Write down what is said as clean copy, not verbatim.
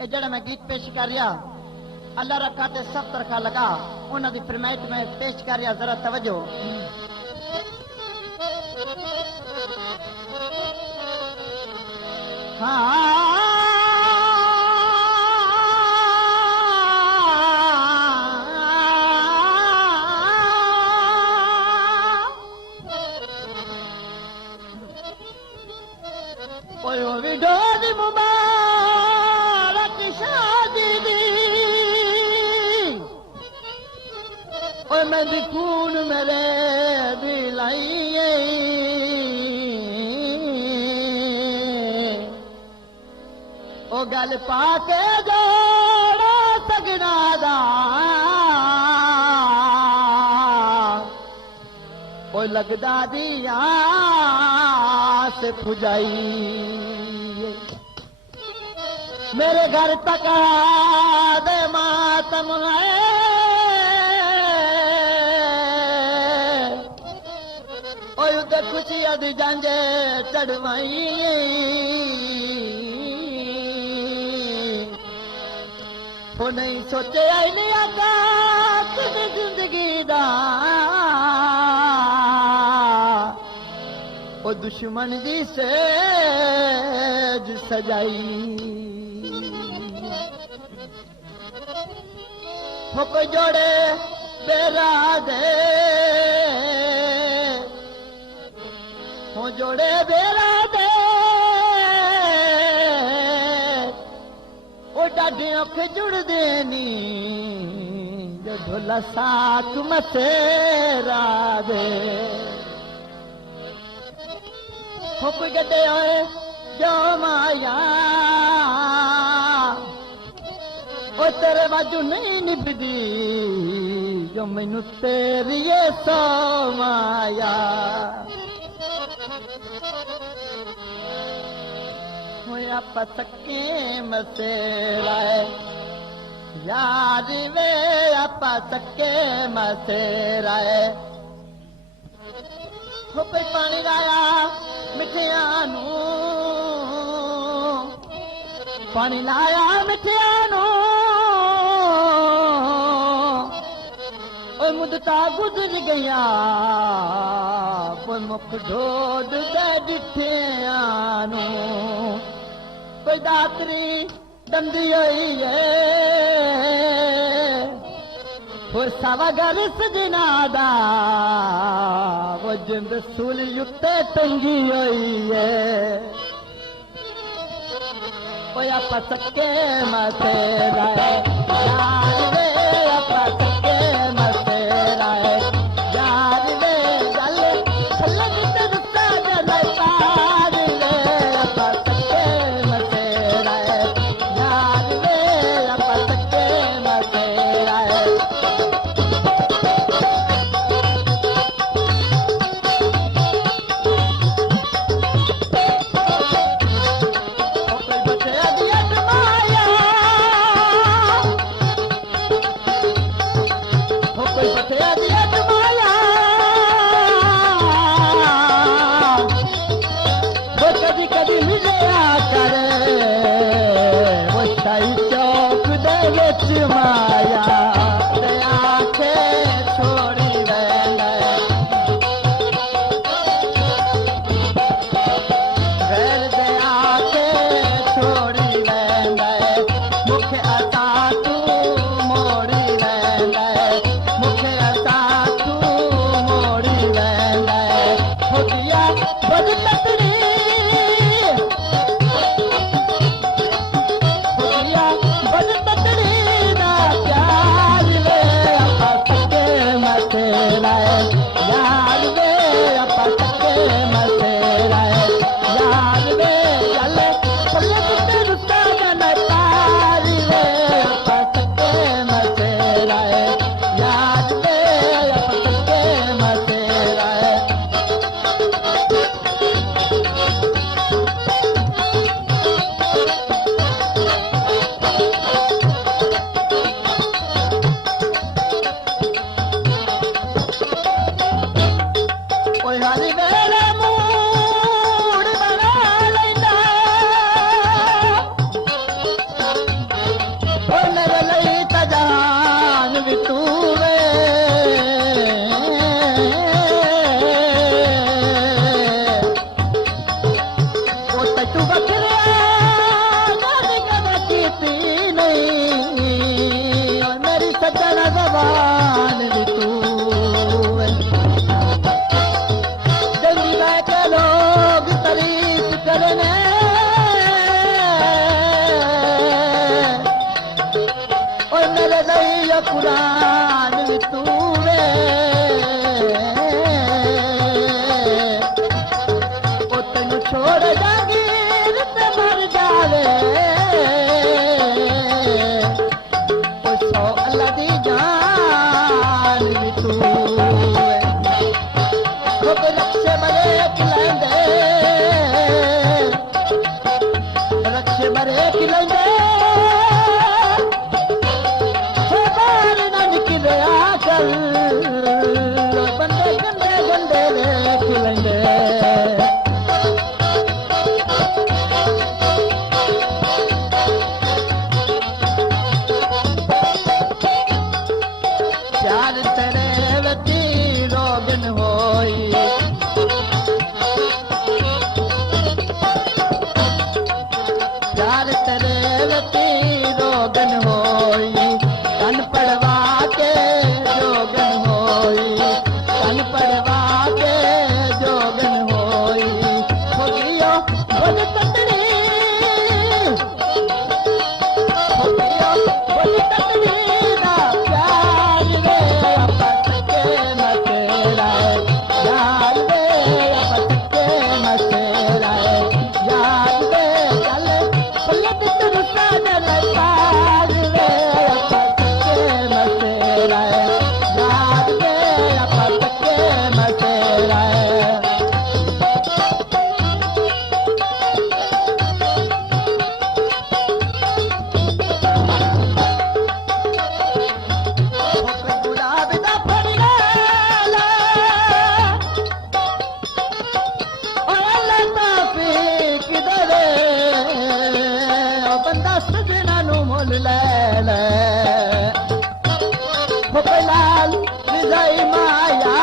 ये जड़ा मैं गीत पेश कर रहा अल्लाह रखा ते सब तरखा लगा उन्होंने दी फरमाइश में पेश कर रहा जरा तवज्जो। हाँ मैं भी खून मेरे भी लाइए ओ गल पाके जोड़ा सगना दा ओ लगदा दिया से पुजाई मेरे घर तक दे मातम है खुशी अद जांजे चढ़वाई वो नहीं सोचे आई नहीं आका जिंदगी दा वो दुश्मन जी से सजाई वो कोई जोड़े बेरा दे हो जोड़े बेरा दे ओ डाढे औखे जुड़ देनी जो ढोला साक मसेरा दे हो कोई गड्डे होए जो माया ओ तेरे बाजू नहीं निभदी जो मैनू तेरी सो माया पसके मसेरा यार वे आपा सके मसेरा हो कोई पानी लाया मिठिया नू पानी लाया मिठिया नू ओ मुदता गुजर गया मुख ढोद दे डिठिया नू कोई दातरी दंदी होई है वो सवा घर सजना दा वो जिंद सूली उत्ते टंगी होई है वो आप सके मसेरा यार वे आप सके मसेरा यार वे गल लग तरसा गलाई पार वे आप सके मसेरा यार वे आप सके मसेरा माया आखे छोड़ी गैर दया के छोड़ी मुख्य अता तू मोड़ी मुख्य अता तू मोड़ी हो गया बद तकड़ी रक्षे बड़े खिलाइंदे रक्षे बड़े खिलाइंदे बार न निकले आकल बंदे गंदे गंदे खिलाइंदे प्यार तेरे वती रोगन होई प्यार तेरे वती रोगन होई कन पड़वा के जोगन होई कन पड़वा के जोगन होई होगियो बोल ततड़ी होगियो बोल ततड़ी ना प्यार रे अपत के मतेरा यार रे अपत के मतेरा यार रे चल पलट तुरसा दल पार रे अपत के मतेरा यार रे अपत के मतेरा गुलाब दा फड़ियाला ओला तापी किधरे ओ बंदा सजना नु मोल ले ले हो लाल विजय माया